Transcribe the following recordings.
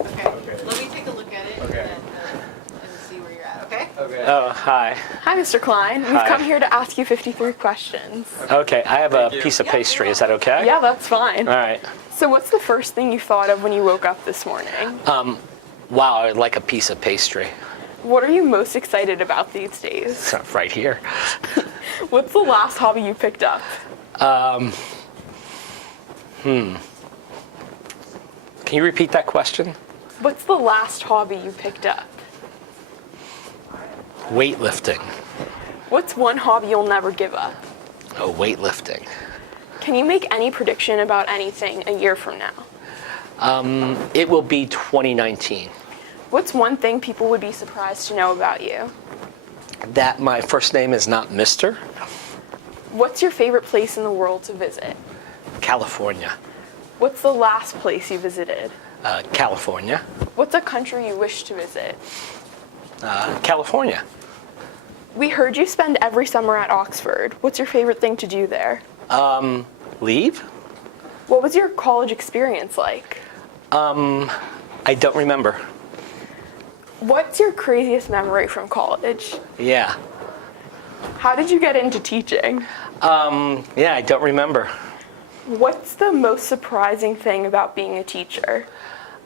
Okay. Let me take a look at it and see where you're at, okay? Okay. Oh, hi. Hi, Mr. Klein. We've Hi. come here to ask you 53 questions. Okay, I have a Thank you. piece of Yeah, pastry. you're Is that okay? Yeah, that's fine. All right. So what's the first thing you thought of when you woke up this morning? Wow, I would like a piece of pastry. What are you most excited about these days? It's right here. What's the last hobby you picked up? Can you repeat that question? What's the last hobby you picked up? Weightlifting. What's one hobby you'll never give up? Oh, weightlifting. Can you make any prediction about anything a year from now? It will be 2019. What's one thing people would be surprised to know about you? That my first name is not Mr. What's your favorite place in the world to visit? California. What's the last place you visited? California. What's a country you wish to visit? California. We heard you spend every summer at Oxford. What's your favorite thing to do there? Leave? What was your college experience like? I don't remember. What's your craziest memory from college? Yeah. How did you get into teaching? Yeah, I don't remember. What's the most surprising thing about being a teacher?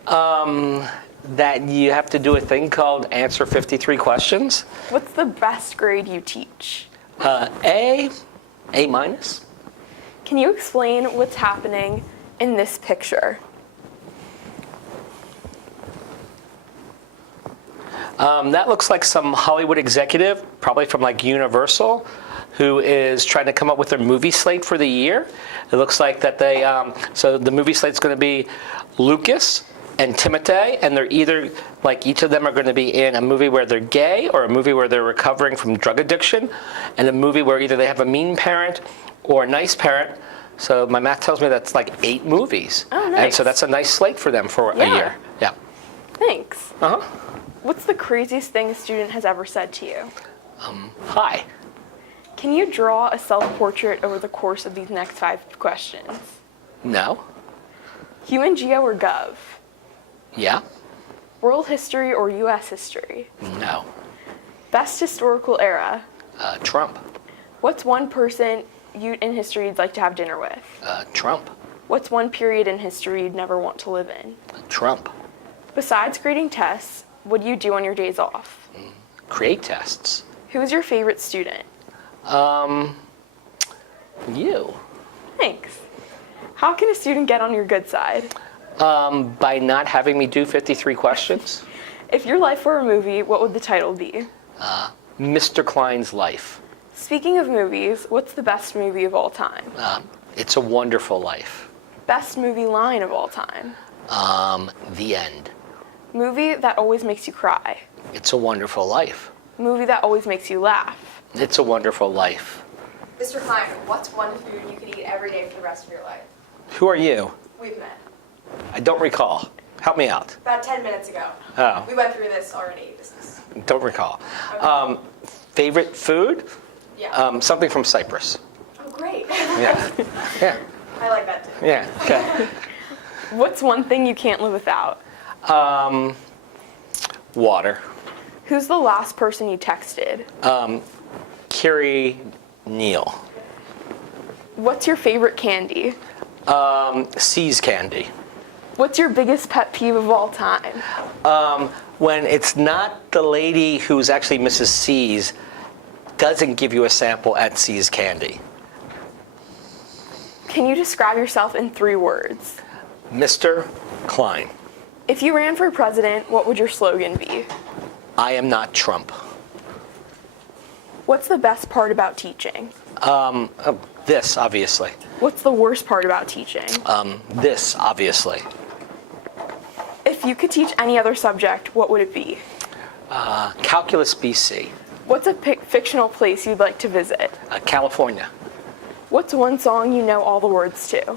That you have to do a thing called answer 53 questions. What's the best grade you teach? A minus. Can you explain what's happening in this picture? That looks like some Hollywood executive, probably from like Universal, who is trying to come up with their movie slate for the year. It looks like that they, so the movie slate's going to be Lucas and Timothée, and they're either, like each of them are going to be in a movie where they're gay, or a movie where they're recovering from drug addiction, and a movie where either they have a mean parent or a nice parent. So my math tells me that's like 8 movies. Oh, nice. And so that's a nice slate for them for a Yeah. year. Yeah. Thanks. Uh-huh. What's the craziest thing a student has ever said to you? Hi. Can you draw a self-portrait over the course of these next 5 questions? No. Human Geo or Gov? Yeah. World history or US history? No. Best historical era? Trump. What's one person in history you'd like to have dinner with? Trump. What's one period in history you'd never want to live in? Trump. Besides grading tests, what do you do on your days off? Create tests. Who's your favorite student? You. Thanks. How can a student get on your good side? By not having me do 53 questions. If your life were a movie, what would the title be? Mr. Klein's Life. Speaking of movies, what's the best movie of all time? It's a Wonderful Life. Best movie line of all time? The End. Movie that always makes you cry? It's a Wonderful Life. Movie that always makes you laugh? It's a Wonderful Life. Mr. Klein, what's one food you can eat every day for the rest of your life? Who are you? We've met. I don't recall. Help me out. About 10 minutes ago. Oh, We went through this already. This is, don't recall. okay. Favorite food? Yeah. Something from Cyprus. Oh, great. Yeah. Yeah. I like that too. Yeah. Okay. What's one thing you can't live without? Water. Who's the last person you texted? Carrie Neal. What's your favorite candy? Seas candy. What's your biggest pet peeve of all time? When it's not the lady who's actually Mrs. C's, doesn't give you a sample at C's Candy. Can you describe yourself in 3 words? Mr. Klein. If you ran for president, what would your slogan be? I am not Trump. What's the best part about teaching? This, obviously. What's the worst part about teaching? This, obviously. If you could teach any other subject, what would it be? Calculus BC. What's a fictional place you'd like to visit? California. What's one song you know all the words to?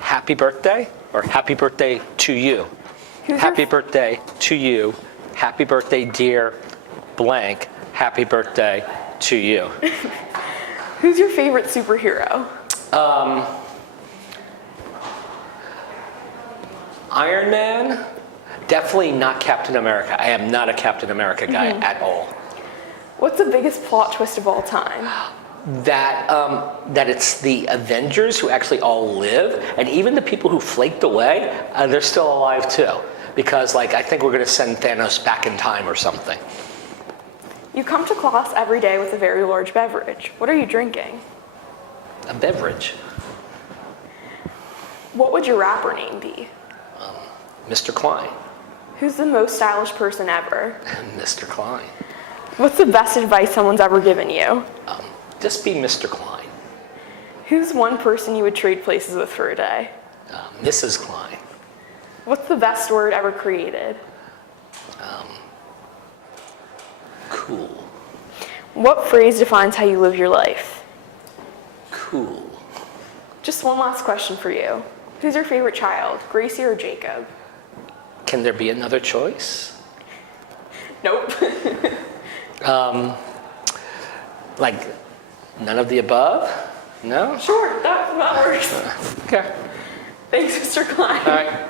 Happy birthday, or happy birthday to you. Who's Happy your, birthday to you. Happy birthday, dear blank. Happy birthday to you. who's your favorite superhero? Iron Man Definitely not Captain America. I am not a Captain America guy at all. What's the biggest plot twist of all time? That it's the Avengers who actually all live, and even the people who flaked away, they're still alive too. Because like I think we're going to send Thanos back in time or something. You come to class every day with a very large beverage. What are you drinking? A beverage. What would your rapper name be? Mr. Klein. Who's the most stylish person ever? Mr. Klein. What's the best advice someone's ever given you? Just be Mr. Klein. Who's one person you would trade places with for a day? Mrs. Klein. What's the best word ever created? Cool. What phrase defines how you live your life? Cool. Just one last question for you. Who's your favorite child, Gracie or Jacob? Can there be another choice? Nope. Like none of the above? No? Sure, that works. Okay. Thanks, Mr. Klein. All right.